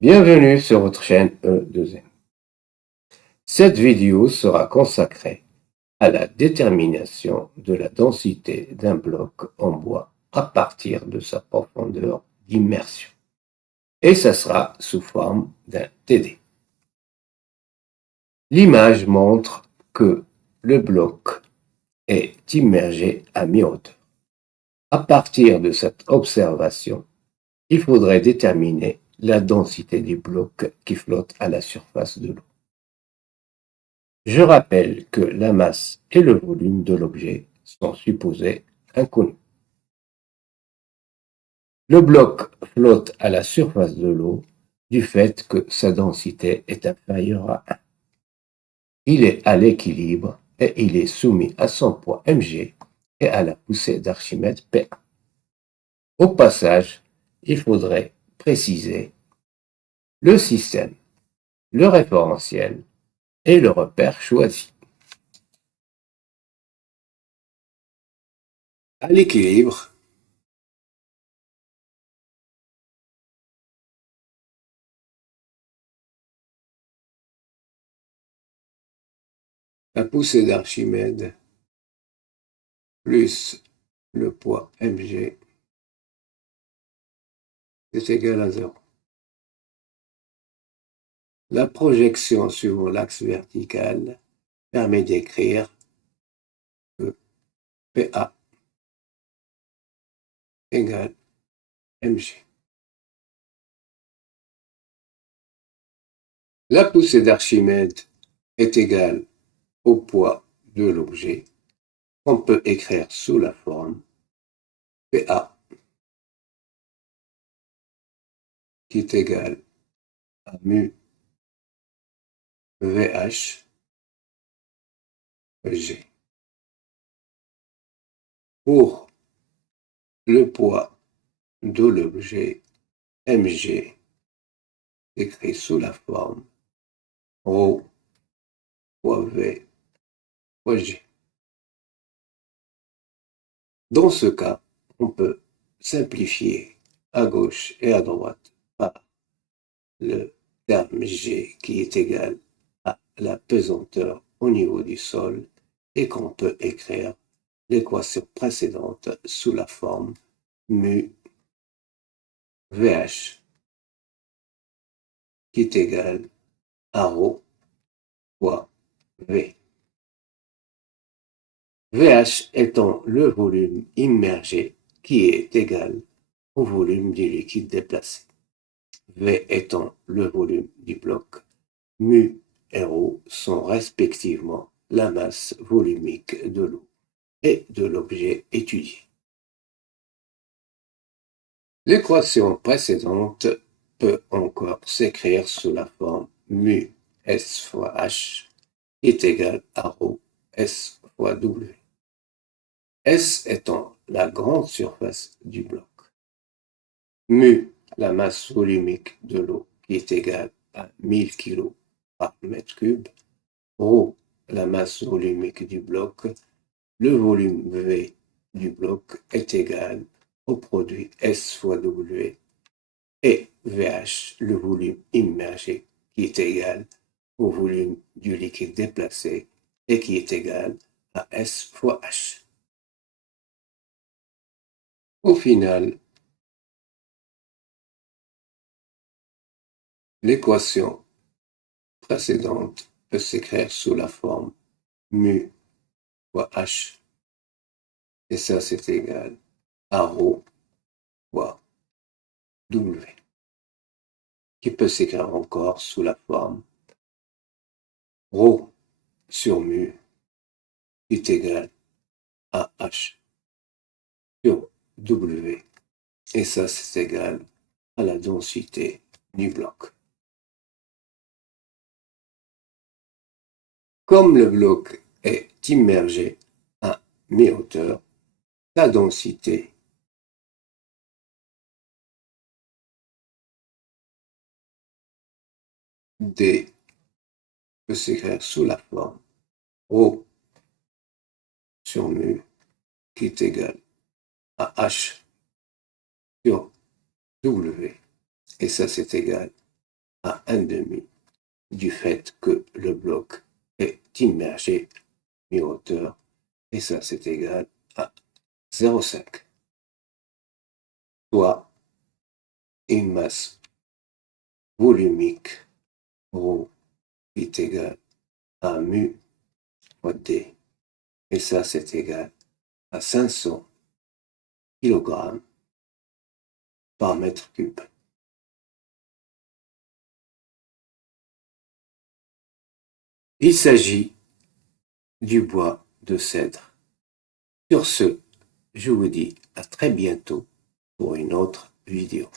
Bienvenue sur votre chaîne E2M. Cette vidéo sera consacrée à la détermination de la densité d'un bloc en bois à partir de sa profondeur d'immersion. Et ça sera sous forme d'un TD. L'image montre que le bloc est immergé à mi-hauteur. À partir de cette observation, il faudrait déterminer la densité du bloc qui flotte à la surface de l'eau. Je rappelle que la masse et le volume de l'objet sont supposés inconnus. Le bloc flotte à la surface de l'eau du fait que sa densité est inférieure à 1. Il est à l'équilibre et il est soumis à son poids mg et à la poussée d'Archimède P1. Au passage, il faudrait préciser le système, le référentiel et le repère choisi. À l'équilibre, la poussée d'Archimède plus le poids mg est égal à 0. La projection suivant l'axe vertical permet d'écrire que PA égale mg. La poussée d'Archimède est égale au poids de l'objet, qu'on peut écrire sous la forme PA qui est égal à mu VH G. Pour le poids de l'objet, mg écrit sous la forme ρ fois V fois G. Dans ce cas, on peut simplifier à gauche et à droite par le terme G qui est égal à la pesanteur au niveau du sol et qu'on peut écrire l'équation précédente sous la forme mu VH qui est égal à ρ fois V. VH étant le volume immergé qui est égal au volume du liquide déplacé. V étant le volume du bloc, mu et ρ sont respectivement la masse volumique de l'eau et de l'objet étudié. L'équation précédente peut encore s'écrire sous la forme mu S fois H est égal à ρ S fois W. S étant la grande surface du bloc. Mu, la masse volumique de l'eau qui est égale à 1000 kg par mètre cube. ρ, la masse volumique du bloc. Le volume V du bloc est égal au produit S fois W et VH, le volume immergé, qui est égal au volume du liquide déplacé et qui est égal à S fois H. Au final, l'équation précédente peut s'écrire sous la forme mu fois H, et ça c'est égal à ρ fois W, qui peut s'écrire encore sous la forme ρ sur mu est égal à H sur W, et ça c'est égal à la densité du bloc. Comme le bloc est immergé à mi-hauteur, sa densité D peut s'écrire sous la forme ρ sur mu qui est égal à H sur W, et ça c'est égal à 1,5 du fait que le bloc est immergé mi-hauteur, et ça c'est égal à 0,5, soit une masse volumique ρ est égal à mu fois d, et ça c'est égal à 500 kg par mètre cube. Il s'agit du bois de cèdre. Sur ce, je vous dis à très bientôt pour une autre vidéo.